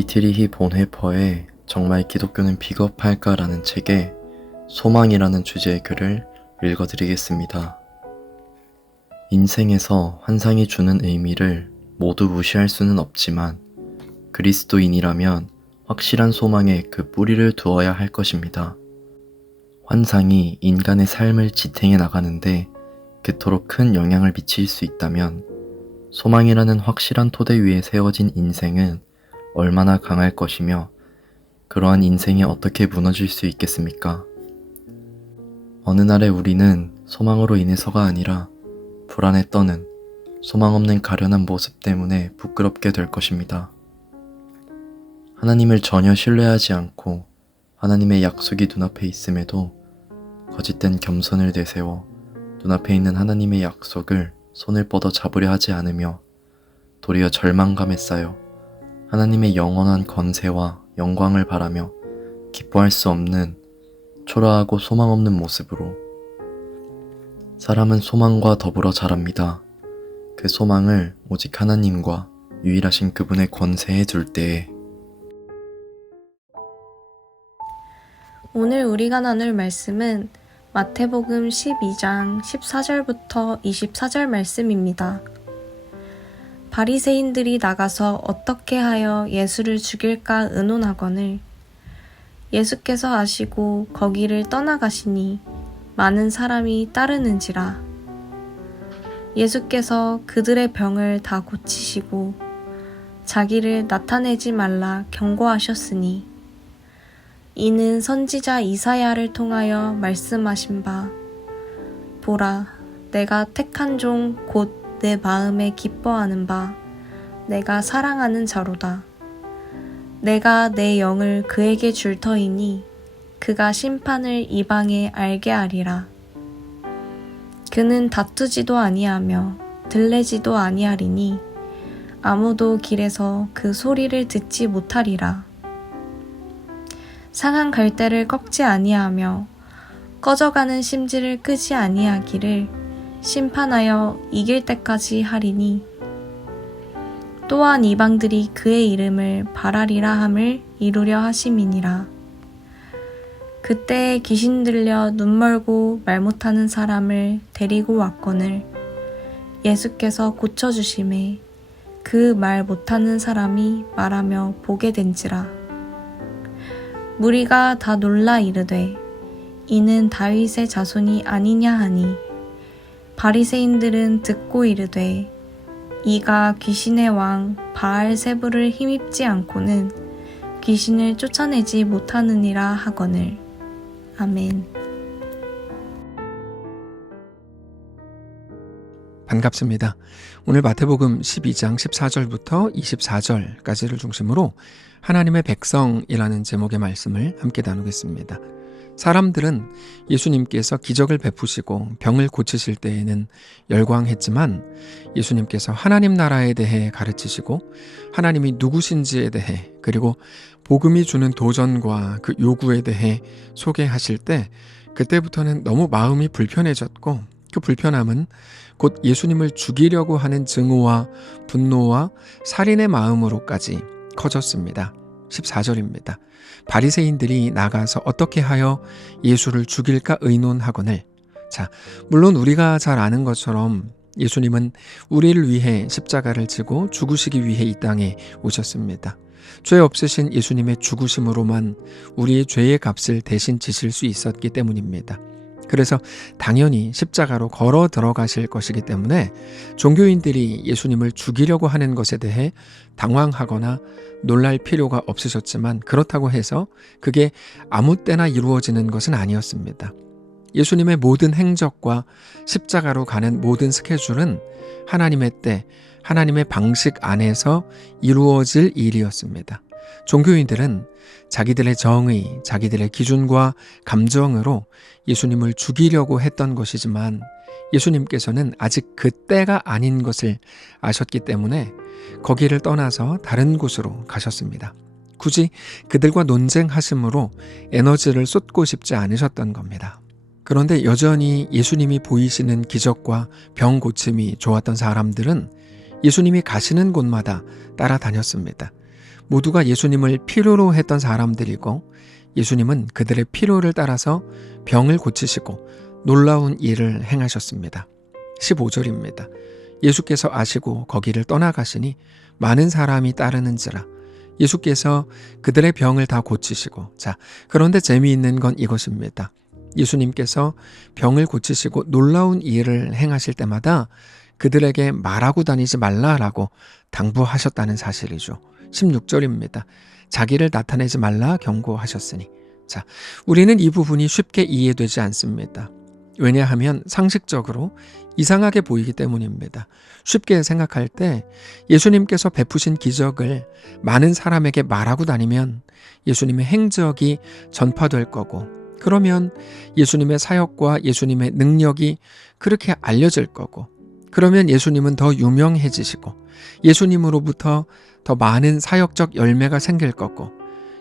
디트리히 본헤퍼의 정말 기독교는 비겁할까라는 책에 소망이라는 주제의 글을 읽어드리겠습니다. 인생에서 환상이 주는 의미를 모두 무시할 수는 없지만 그리스도인이라면 확실한 소망에 그 뿌리를 두어야 할 것입니다. 환상이 인간의 삶을 지탱해 나가는데 그토록 큰 영향을 미칠 수 있다면 소망이라는 확실한 토대 위에 세워진 인생은 얼마나 강할 것이며 그러한 인생이 어떻게 무너질 수 있겠습니까? 어느 날에 우리는 소망으로 인해서가 아니라 불안에 떠는 소망 없는 가련한 모습 때문에 부끄럽게 될 것입니다. 하나님을 전혀 신뢰하지 않고 하나님의 약속이 눈앞에 있음에도 거짓된 겸손을 내세워 눈앞에 있는 하나님의 약속을 손을 뻗어 잡으려 하지 않으며 도리어 절망감에 쌓여 하나님의 영원한 권세와 영광을 바라며 기뻐할 수 없는 초라하고 소망 없는 모습으로 사람은 소망과 더불어 자랍니다. 그 소망을 오직 하나님과 유일하신 그분의 권세에 둘 때에. 오늘 우리가 나눌 말씀은 마태복음 12장 14절부터 24절 말씀입니다. 바리새인들이 나가서 어떻게 하여 예수를 죽일까 의논하거늘 예수께서 아시고 거기를 떠나가시니 많은 사람이 따르는지라. 예수께서 그들의 병을 다 고치시고 자기를 나타내지 말라 경고하셨으니 이는 선지자 이사야를 통하여 말씀하신 바 보라 내가 택한 종 곧 내 마음에 기뻐하는 바 내가 사랑하는 자로다. 내가 내 영을 그에게 줄 터이니 그가 심판을 이방에 알게 하리라. 그는 다투지도 아니하며 들레지도 아니하리니 아무도 길에서 그 소리를 듣지 못하리라. 상한 갈대를 꺾지 아니하며 꺼져가는 심지를 끄지 아니하기를 심판하여 이길 때까지 하리니 또한 이방들이 그의 이름을 바라리라 함을 이루려 하심이니라. 그때에 귀신 들려 눈 멀고 말 못하는 사람을 데리고 왔거늘 예수께서 고쳐주심에 그 말 못하는 사람이 말하며 보게 된지라. 무리가 다 놀라 이르되 이는 다윗의 자손이 아니냐 하니 바리새인들은 듣고 이르되 이가 귀신의 왕 바알세불을 힘입지 않고는 귀신을 쫓아내지 못하느니라 하거늘. 아멘. 반갑습니다. 오늘 마태복음 12장 14절부터 24절까지를 중심으로 하나님의 백성이라는 제목의 말씀을 함께 나누겠습니다. 사람들은 예수님께서 기적을 베푸시고 병을 고치실 때에는 열광했지만 예수님께서 하나님 나라에 대해 가르치시고 하나님이 누구신지에 대해 그리고 복음이 주는 도전과 그 요구에 대해 소개하실 때 그때부터는 너무 마음이 불편해졌고 그 불편함은 곧 예수님을 죽이려고 하는 증오와 분노와 살인의 마음으로까지 커졌습니다. 14절입니다. 바리새인들이 나가서 어떻게 하여 예수를 죽일까 의논하거늘. 물론 우리가 잘 아는 것처럼 예수님은 우리를 위해 십자가를 지고 죽으시기 위해 이 땅에 오셨습니다. 죄 없으신 예수님의 죽으심으로만 우리의 죄의 값을 대신 지실 수 있었기 때문입니다. 그래서 당연히 십자가로 걸어 들어가실 것이기 때문에 종교인들이 예수님을 죽이려고 하는 것에 대해 당황하거나 놀랄 필요가 없으셨지만 그렇다고 해서 그게 아무 때나 이루어지는 것은 아니었습니다. 예수님의 모든 행적과 십자가로 가는 모든 스케줄은 하나님의 때, 하나님의 방식 안에서 이루어질 일이었습니다. 종교인들은 자기들의 정의, 자기들의 기준과 감정으로 예수님을 죽이려고 했던 것이지만 예수님께서는 아직 그 때가 아닌 것을 아셨기 때문에 거기를 떠나서 다른 곳으로 가셨습니다. 굳이 그들과 논쟁하심으로 에너지를 쏟고 싶지 않으셨던 겁니다. 그런데 여전히 예수님이 보이시는 기적과 병 고침이 좋았던 사람들은 예수님이 가시는 곳마다 따라다녔습니다. 모두가 예수님을 필요로 했던 사람들이고 예수님은 그들의 필요를 따라서 병을 고치시고 놀라운 일을 행하셨습니다. 15절입니다. 예수께서 아시고 거기를 떠나가시니 많은 사람이 따르는지라. 예수께서 그들의 병을 다 고치시고, 그런데 재미있는 건 이것입니다. 예수님께서 병을 고치시고 놀라운 일을 행하실 때마다 그들에게 말하고 다니지 말라라고 당부하셨다는 사실이죠. 16절입니다. 자기를 나타내지 말라 경고하셨으니. 우리는 이 부분이 쉽게 이해되지 않습니다. 왜냐하면 상식적으로 이상하게 보이기 때문입니다. 쉽게 생각할 때 예수님께서 베푸신 기적을 많은 사람에게 말하고 다니면 예수님의 행적이 전파될 거고, 그러면 예수님의 사역과 예수님의 능력이 그렇게 알려질 거고, 그러면 예수님은 더 유명해지시고 예수님으로부터 더 많은 사역적 열매가 생길 거고,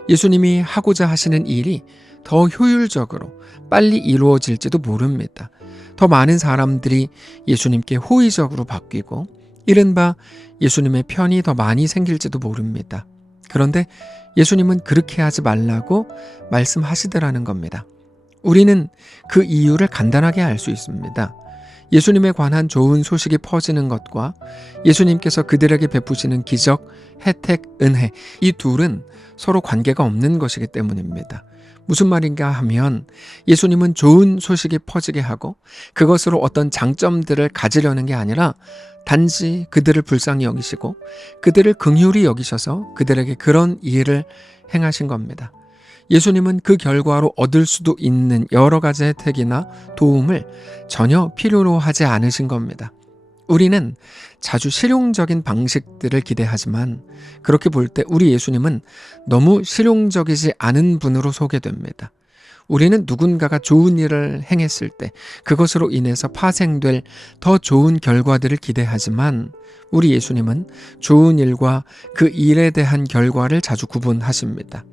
예수님이 하고자 하시는 일이 더 효율적으로 빨리 이루어질지도 모릅니다. 더 많은 사람들이 예수님께 호의적으로 바뀌고 이른바 예수님의 편이 더 많이 생길지도 모릅니다. 그런데 예수님은 그렇게 하지 말라고 말씀하시더라는 겁니다. 우리는 그 이유를 간단하게 알 수 있습니다. 예수님에 관한 좋은 소식이 퍼지는 것과 예수님께서 그들에게 베푸시는 기적, 혜택, 은혜, 이 둘은 서로 관계가 없는 것이기 때문입니다. 무슨 말인가 하면 예수님은 좋은 소식이 퍼지게 하고 그것으로 어떤 장점들을 가지려는 게 아니라 단지 그들을 불쌍히 여기시고 그들을 긍휼히 여기셔서 그들에게 그런 일을 행하신 겁니다. 예수님은 그 결과로 얻을 수도 있는 여러 가지 혜택이나 도움을 전혀 필요로 하지 않으신 겁니다. 우리는 자주 실용적인 방식들을 기대하지만 그렇게 볼 때 우리 예수님은 너무 실용적이지 않은 분으로 소개됩니다. 우리는 누군가가 좋은 일을 행했을 때 그것으로 인해서 파생될 더 좋은 결과들을 기대하지만 우리 예수님은 좋은 일과 그 일에 대한 결과를 자주 구분하십니다.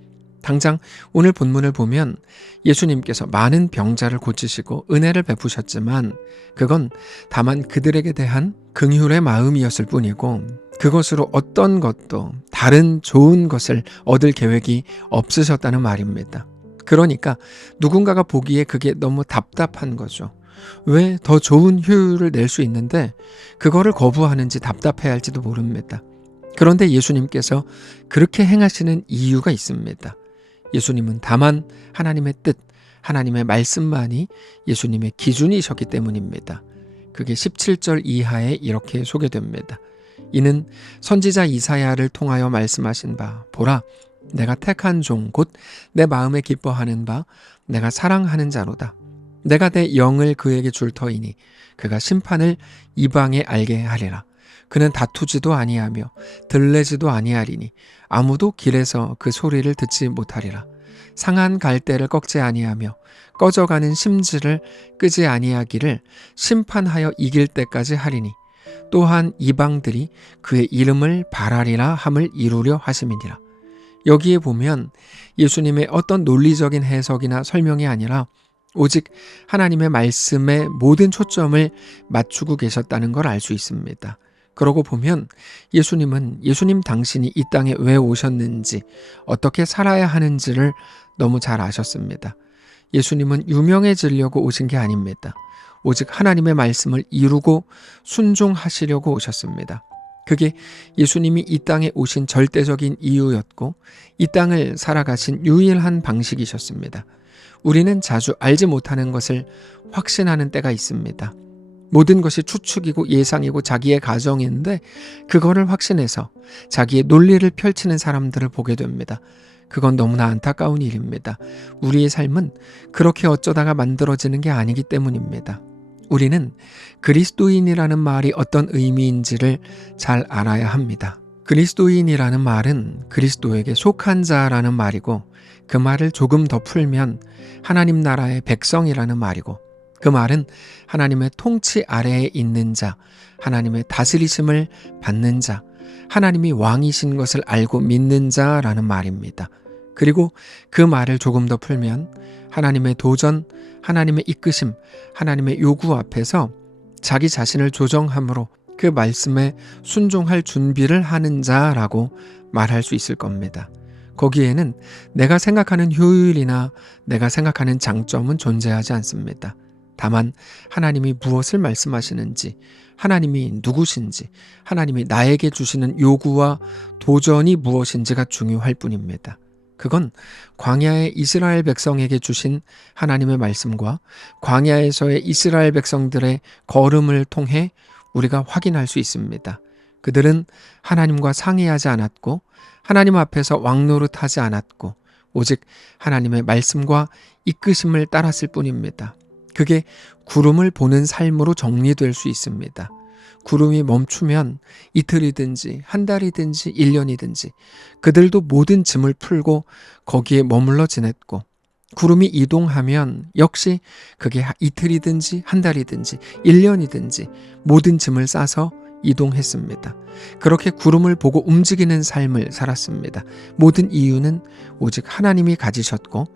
당장 오늘 본문을 보면 예수님께서 많은 병자를 고치시고 은혜를 베푸셨지만 그건 다만 그들에게 대한 긍휼의 마음이었을 뿐이고 그것으로 어떤 것도 다른 좋은 것을 얻을 계획이 없으셨다는 말입니다. 그러니까 누군가가 보기에 그게 너무 답답한 거죠. 왜 더 좋은 효율을 낼 수 있는데 그거를 거부하는지 답답해할지도 모릅니다. 그런데 예수님께서 그렇게 행하시는 이유가 있습니다. 예수님은 다만 하나님의 뜻, 하나님의 말씀만이 예수님의 기준이셨기 때문입니다. 그게 17절 이하에 이렇게 소개됩니다. 이는 선지자 이사야를 통하여 말씀하신 바 보라 내가 택한 종 곧 내 마음에 기뻐하는 바 내가 사랑하는 자로다. 내가 내 영을 그에게 줄 터이니 그가 심판을 이방에 알게 하리라. 그는 다투지도 아니하며 들레지도 아니하리니 아무도 길에서 그 소리를 듣지 못하리라. 상한 갈대를 꺾지 아니하며 꺼져가는 심지를 끄지 아니하기를 심판하여 이길 때까지 하리니 또한 이방들이 그의 이름을 바라리라 함을 이루려 하심이니라. 여기에 보면 예수님의 어떤 논리적인 해석이나 설명이 아니라 오직 하나님의 말씀에 모든 초점을 맞추고 계셨다는 걸 알 수 있습니다. 그러고 보면 예수님은 예수님 당신이 이 땅에 왜 오셨는지 어떻게 살아야 하는지를 너무 잘 아셨습니다. 예수님은 유명해지려고 오신 게 아닙니다. 오직 하나님의 말씀을 이루고 순종하시려고 오셨습니다. 그게 예수님이 이 땅에 오신 절대적인 이유였고 이 땅을 살아가신 유일한 방식이셨습니다. 우리는 자주 알지 못하는 것을 확신하는 때가 있습니다. 모든 것이 추측이고 예상이고 자기의 가정인데 그거를 확신해서 자기의 논리를 펼치는 사람들을 보게 됩니다. 그건 너무나 안타까운 일입니다. 우리의 삶은 그렇게 어쩌다가 만들어지는 게 아니기 때문입니다. 우리는 그리스도인이라는 말이 어떤 의미인지를 잘 알아야 합니다. 그리스도인이라는 말은 그리스도에게 속한 자라는 말이고 그 말을 조금 더 풀면 하나님 나라의 백성이라는 말이고 그 말은 하나님의 통치 아래에 있는 자, 하나님의 다스리심을 받는 자, 하나님이 왕이신 것을 알고 믿는 자라는 말입니다. 그리고 그 말을 조금 더 풀면 하나님의 도전, 하나님의 이끄심, 하나님의 요구 앞에서 자기 자신을 조정함으로 그 말씀에 순종할 준비를 하는 자라고 말할 수 있을 겁니다. 거기에는 내가 생각하는 효율이나 내가 생각하는 장점은 존재하지 않습니다. 다만 하나님이 무엇을 말씀하시는지, 하나님이 누구신지, 하나님이 나에게 주시는 요구와 도전이 무엇인지가 중요할 뿐입니다. 그건 광야의 이스라엘 백성에게 주신 하나님의 말씀과 광야에서의 이스라엘 백성들의 걸음을 통해 우리가 확인할 수 있습니다. 그들은 하나님과 상의하지 않았고 하나님 앞에서 왕노릇하지 않았고 오직 하나님의 말씀과 이끄심을 따랐을 뿐입니다. 그게 구름을 보는 삶으로 정리될 수 있습니다. 구름이 멈추면 이틀이든지 한 달이든지 1년이든지 그들도 모든 짐을 풀고 거기에 머물러 지냈고, 구름이 이동하면 역시 그게 이틀이든지 한 달이든지 1년이든지 모든 짐을 싸서 이동했습니다. 그렇게 구름을 보고 움직이는 삶을 살았습니다. 모든 이유는 오직 하나님이 가지셨고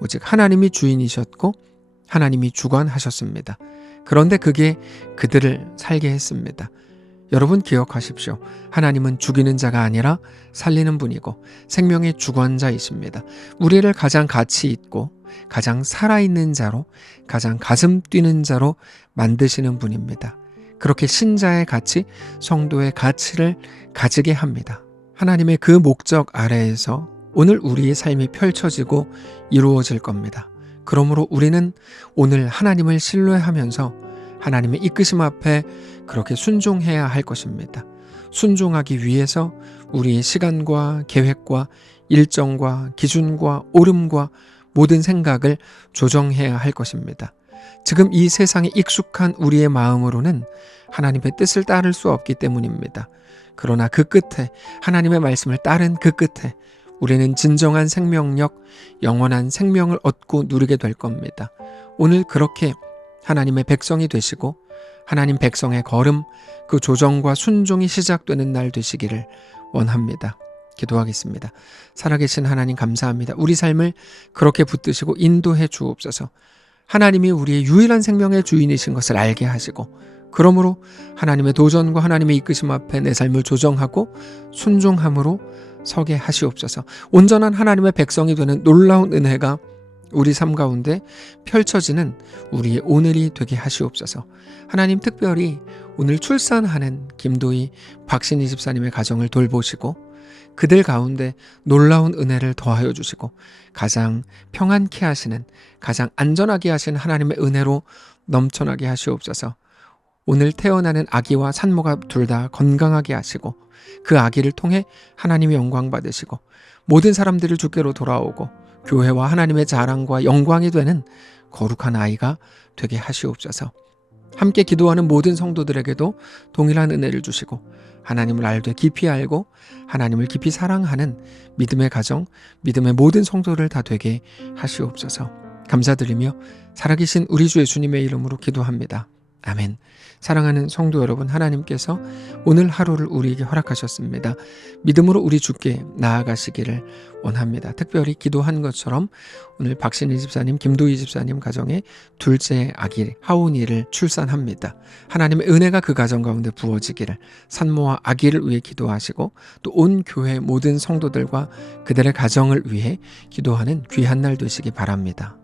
오직 하나님이 주인이셨고 하나님이 주관하셨습니다. 그런데 그게 그들을 살게 했습니다. 여러분 기억하십시오. 하나님은 죽이는 자가 아니라 살리는 분이고 생명의 주관자이십니다. 우리를 가장 가치 있고 가장 살아있는 자로, 가장 가슴 뛰는 자로 만드시는 분입니다. 그렇게 신자의 가치, 성도의 가치를 가지게 합니다. 하나님의 그 목적 아래에서 오늘 우리의 삶이 펼쳐지고 이루어질 겁니다. 그러므로 우리는 오늘 하나님을 신뢰하면서 하나님의 이끄심 앞에 그렇게 순종해야 할 것입니다. 순종하기 위해서 우리의 시간과 계획과 일정과 기준과 오름과 모든 생각을 조정해야 할 것입니다. 지금 이 세상에 익숙한 우리의 마음으로는 하나님의 뜻을 따를 수 없기 때문입니다. 그러나 그 끝에, 하나님의 말씀을 따른 그 끝에 우리는 진정한 생명력, 영원한 생명을 얻고 누리게 될 겁니다. 오늘 그렇게 하나님의 백성이 되시고 하나님 백성의 걸음, 그 조정과 순종이 시작되는 날 되시기를 원합니다. 기도하겠습니다. 살아계신 하나님 감사합니다. 우리 삶을 그렇게 붙드시고 인도해 주옵소서. 하나님이 우리의 유일한 생명의 주인이신 것을 알게 하시고, 그러므로 하나님의 도전과 하나님의 이끄심 앞에 내 삶을 조정하고 순종함으로 서게 하시옵소서. 온전한 하나님의 백성이 되는 놀라운 은혜가 우리 삶 가운데 펼쳐지는 우리의 오늘이 되게 하시옵소서. 하나님 특별히 오늘 출산하는 김도희, 박신희 집사님의 가정을 돌보시고 그들 가운데 놀라운 은혜를 더하여 주시고 가장 평안케 하시는, 가장 안전하게 하시는 하나님의 은혜로 넘쳐나게 하시옵소서. 오늘 태어나는 아기와 산모가 둘 다 건강하게 하시고 그 아기를 통해 하나님의 영광 받으시고 모든 사람들을 주께로 돌아오고 교회와 하나님의 자랑과 영광이 되는 거룩한 아이가 되게 하시옵소서. 함께 기도하는 모든 성도들에게도 동일한 은혜를 주시고 하나님을 알되 깊이 알고 하나님을 깊이 사랑하는 믿음의 가정, 믿음의 모든 성도를 다 되게 하시옵소서. 감사드리며 살아계신 우리 주 예수님의 이름으로 기도합니다. 아멘. 사랑하는 성도 여러분, 하나님께서 오늘 하루를 우리에게 허락하셨습니다. 믿음으로 우리 주께 나아가시기를 원합니다. 특별히 기도한 것처럼 오늘 박신희 집사님, 김도희 집사님 가정에 둘째 아기 하온이를 출산합니다. 하나님의 은혜가 그 가정 가운데 부어지기를, 산모와 아기를 위해 기도하시고 또 온 교회 모든 성도들과 그들의 가정을 위해 기도하는 귀한 날 되시기 바랍니다.